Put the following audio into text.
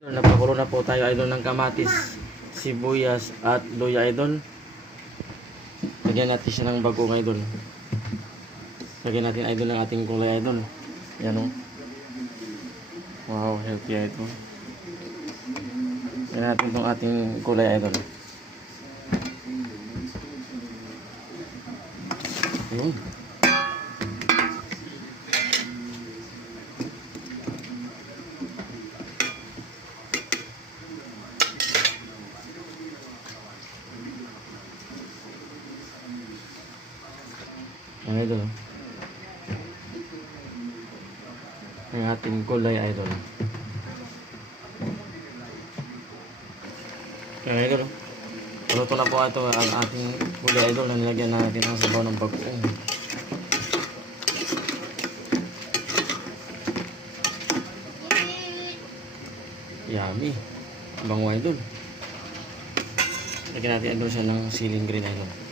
Napakulo na po tayo idol ng kamatis, sibuyas at luya idol. Lagyan natin siya ng bagong idol. Lagyan natin idol ng ating kulay idol. Yan o. Wow, healthy idol. Lagyan natin itong ating kulay idol. Ayun. Ang idol. Ang ating kulay idol. Ang idol. Luto na po ito ang ating kulay idol na nilagyan natin ang sabaw ng bagoong. Yummy. Bango idol. Lagyan natin idol siya ng siling green idol.